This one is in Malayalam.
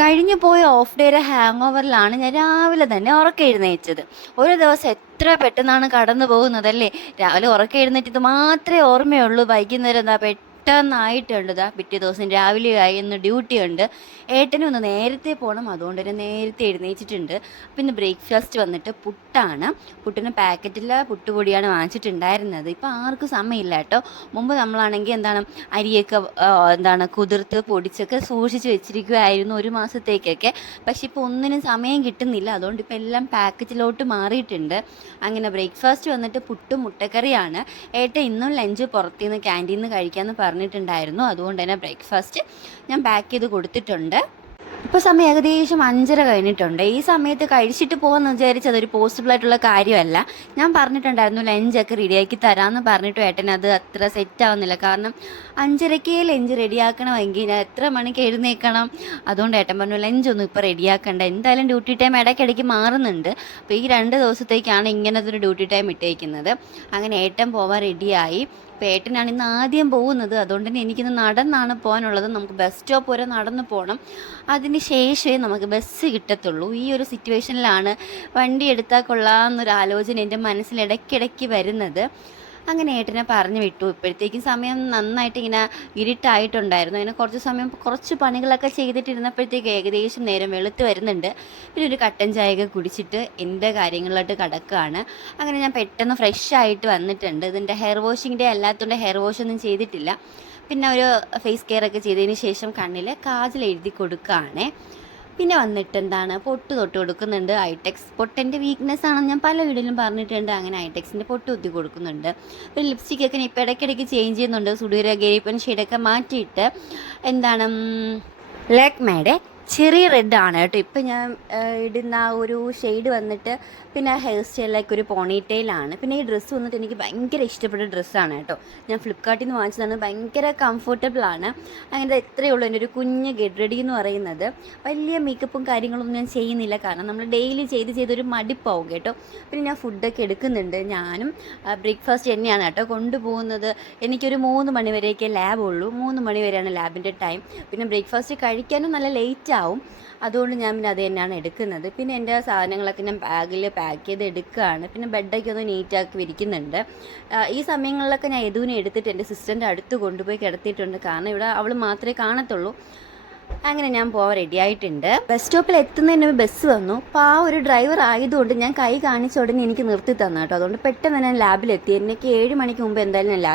കഴിഞ്ഞു പോയ ഓഫ് ഡേയുടെ ഹാങ് ഓവറിലാണ് ഞാൻ രാവിലെ തന്നെ ഉറക്കം ഒരു ദിവസം എത്ര പെട്ടെന്നാണ് കടന്നു പോകുന്നതല്ലേ. രാവിലെ ഉറക്കം എഴുന്നേറ്റത് മാത്രമേ ഓർമ്മയുള്ളൂ. വൈകുന്നേരം എന്താ പെട്ടെന്നായിട്ടുണ്ട്. പിറ്റേ ദിവസം രാവിലെ ആയി, ഇന്ന് ഡ്യൂട്ടി ഉണ്ട്. ഏട്ടനും ഒന്ന് നേരത്തെ പോകണം, അതുകൊണ്ട് തന്നെ നേരത്തെ എഴുന്നേറ്റിട്ടുണ്ട്. പിന്നെ ബ്രേക്ക്ഫാസ്റ്റ് വന്നിട്ട് പുട്ടാണ്. പുട്ടിന് പാക്കറ്റിൽ പുട്ടുപൊടിയാണ് വാങ്ങിച്ചിട്ടുണ്ടായിരുന്നത്. ഇപ്പം ആർക്കും സമയമില്ല കേട്ടോ. മുമ്പ് നമ്മളാണെങ്കിൽ അരിയൊക്കെ കുതിർത്ത് പൊടിച്ചൊക്കെ സൂക്ഷിച്ച് വെച്ചിരിക്കുമായിരുന്നു ഒരു മാസത്തേക്കൊക്കെ. പക്ഷെ ഇപ്പോൾ ഒന്നിനും സമയം കിട്ടുന്നില്ല. അതുകൊണ്ട് ഇപ്പോൾ എല്ലാം പാക്കറ്റിലോട്ട് മാറിയിട്ടുണ്ട്. അങ്ങനെ ബ്രേക്ക്ഫാസ്റ്റ് വന്നിട്ട് പുട്ടും മുട്ടക്കറിയാണ്. ഏട്ടൻ ഇന്നും ലഞ്ച് പുറത്തുനിന്ന് ക്യാൻറ്റീനിൽ നിന്ന് കഴിക്കാമെന്ന് പറഞ്ഞിട്ടുണ്ടായിരുന്നു. അതുകൊണ്ട് തന്നെ ബ്രേക്ക്ഫാസ്റ്റ് ഞാൻ പാക്ക് ചെയ്ത് കൊടുത്തിട്ടുണ്ട്. ഇപ്പോൾ സമയം ഏകദേശം 5:30 കഴിഞ്ഞിട്ടുണ്ട്. ഈ സമയത്ത് കഴിച്ചിട്ട് പോകാമെന്ന് വിചാരിച്ചത് ഒരു പോസിബിളായിട്ടുള്ള കാര്യമല്ല. ഞാൻ പറഞ്ഞിട്ടുണ്ടായിരുന്നു ലഞ്ചൊക്കെ റെഡിയാക്കി തരാമെന്ന് പറഞ്ഞിട്ട് ഏട്ടൻ അത് അത്ര സെറ്റ് ആവുന്നില്ല. കാരണം 5:30 ലഞ്ച് റെഡിയാക്കണമെങ്കിൽ ഞാൻ എത്ര മണിക്ക് എഴുന്നേൽക്കണം. അതുകൊണ്ട് ഏട്ടൻ പറഞ്ഞു ലഞ്ചൊന്നും ഇപ്പോൾ റെഡിയാക്കണ്ട, എന്തായാലും ഡ്യൂട്ടി ടൈം ഇടയ്ക്കിടയ്ക്ക് മാറുന്നുണ്ട്. അപ്പോൾ ഈ 2 ദിവസത്തേക്കാണ് ഇങ്ങനത്തെ ഒരു ഡ്യൂട്ടി ടൈം ഇട്ടേക്കുന്നത്. അങ്ങനെ ഏട്ടൻ പോവാൻ റെഡിയായി. അപ്പോൾ ഏട്ടനാണ് ഇന്ന് ആദ്യം പോകുന്നത്. അതുകൊണ്ട് തന്നെ എനിക്കിന്ന് നടന്നാണ് പോകാനുള്ളത്. നമുക്ക് ബസ് സ്റ്റോപ്പ് വരെ നടന്നു പോകണം. അതിന് ശേഷമേ നമുക്ക് ബസ് കിട്ടത്തുള്ളൂ. ഈ ഒരു സിറ്റുവേഷനിലാണ് വണ്ടി എടുത്താൽ കൊള്ളാമെന്നൊരു ആലോചന എൻ്റെ മനസ്സിൽ ഇടയ്ക്കിടയ്ക്ക് വരുന്നത്. അങ്ങനെ ഏട്ടനെ പറഞ്ഞു വിട്ടു. ഇപ്പോഴത്തേക്കും സമയം നന്നായിട്ട് ഇങ്ങനെ ഇരുട്ടായിട്ടുണ്ടായിരുന്നു. അങ്ങനെ കുറച്ച് സമയം കുറച്ച് പണികളൊക്കെ ചെയ്തിട്ടിരുന്നപ്പോഴത്തേക്ക് ഏകദേശം നേരം വെളുത്ത് വരുന്നുണ്ട്. പിന്നെ ഒരു കട്ടൻ ചായയൊക്കെ കുടിച്ചിട്ട് എൻ്റെ കാര്യങ്ങളിലോട്ട് കിടക്കുകയാണ്. അങ്ങനെ ഞാൻ പെട്ടെന്ന് ഫ്രഷ് ആയിട്ട് വന്നിട്ടുണ്ട്. ഇതിൻ്റെ ഹെയർ വാഷിങ്ങിൻ്റെ അല്ലാത്തതുകൊണ്ട് ഹെയർ വാഷൊന്നും ചെയ്തിട്ടില്ല. പിന്നെ ഒരു ഫേസ് കെയർ ഒക്കെ ചെയ്തതിന് ശേഷം കണ്ണിൽ കാജൽ എഴുതി കൊടുക്കുകയാണ്. പിന്നെ വന്നിട്ട് പൊട്ട് തൊട്ട് കൊടുക്കുന്നുണ്ട്. ഐടെക്സ് പൊട്ടിൻ്റെ വീക്ക്നെസ് ആണെന്ന് ഞാൻ പല വീഡിയോയിലും പറഞ്ഞിട്ടുണ്ട്. അങ്ങനെ ഐടെക്സിൻ്റെ പൊട്ട് കുത്തി കൊടുക്കുന്നുണ്ട്. പിന്നെ ലിപ്സ്റ്റിക്കൊക്കെ ഇപ്പോൾ ഇടയ്ക്കിടയ്ക്ക് ചേഞ്ച് ചെയ്യുന്നുണ്ട്. സുഡീര ഗേരിപ്പൻ ഷെയ്ഡൊക്കെ മാറ്റിയിട്ട് ലാക്മേയുടെ ചെറിയ റെഡാണ് കേട്ടോ ഇപ്പം ഞാൻ ഇടുന്ന ഒരു ഷെയ്ഡ് വന്നിട്ട്. പിന്നെ ഹെയർ സ്റ്റൈലിലേക്ക് ഒരു പോണിറ്റെയിലാണ്. പിന്നെ ഈ ഡ്രസ്സ് വന്നിട്ട് എനിക്ക് ഭയങ്കര ഇഷ്ടപ്പെട്ട ഡ്രസ്സാണ് കേട്ടോ. ഞാൻ ഫ്ലിപ്കാർട്ടിൽ നിന്ന് വാങ്ങിച്ചതാണ്. ഭയങ്കര കംഫർട്ടബിളാണ്. അങ്ങനെ എത്രയേ ഉള്ളൂ എൻ്റെ ഒരു കുഞ്ഞ് ഗെറ്റ് റെഡി എന്ന് പറയുന്നത്. വലിയ മേക്കപ്പും കാര്യങ്ങളൊന്നും ഞാൻ ചെയ്യുന്നില്ല, കാരണം നമ്മൾ ഡെയിലി ചെയ്തൊരു മടിപ്പാവും കേട്ടോ. പിന്നെ ഞാൻ ഫുഡൊക്കെ എടുക്കുന്നുണ്ട്. ഞാനും ബ്രേക്ക്ഫാസ്റ്റ് തന്നെയാണ് കേട്ടോ കൊണ്ടുപോകുന്നത്. എനിക്കൊരു 3 മണി വരെയൊക്കെ ലാബുള്ളൂ. 3 മണി വരെയാണ് ലാബിൻ്റെ ടൈം. പിന്നെ ബ്രേക്ക്ഫാസ്റ്റ് കഴിക്കാനും നല്ല ലേറ്റ് ആവും. അതുകൊണ്ട് ഞാൻ പിന്നെ അത് തന്നെയാണ് എടുക്കുന്നത്. പിന്നെ എൻ്റെ സാധനങ്ങളൊക്കെ ഞാൻ ബാഗിൽ പാക്ക് ചെയ്ത് എടുക്കുകയാണ്. പിന്നെ ബെഡൊക്കെ ഒന്ന് നീറ്റാക്കി വിരിക്കുന്നുണ്ട്. ഈ സമയങ്ങളിലൊക്കെ ഞാൻ യദുവിനെ എടുത്തിട്ട് എൻ്റെ സിസ്റ്ററിൻ്റെ അടുത്ത് കൊണ്ടുപോയി കിടത്തിയിട്ടുണ്ട്. കാരണം ഇവിടെ അവൾ മാത്രമേ കാണത്തുള്ളൂ. അങ്ങനെ ഞാൻ പോകാൻ റെഡി ആയിട്ടുണ്ട്. ബസ് സ്റ്റോപ്പിൽ എത്തുന്നതിന് ബസ് വന്നു. അപ്പോൾ ആ ഒരു ഡ്രൈവർ ആയതുകൊണ്ട് ഞാൻ കൈ കാണിച്ച ഉടനെ എനിക്ക് നിർത്തി തന്നു കേട്ടോ. അതുകൊണ്ട് പെട്ടെന്ന് ഞാൻ ലാബിലെത്തി. എനിക്ക് 7 മണിക്ക് മുമ്പ് എന്തായാലും ഞാൻ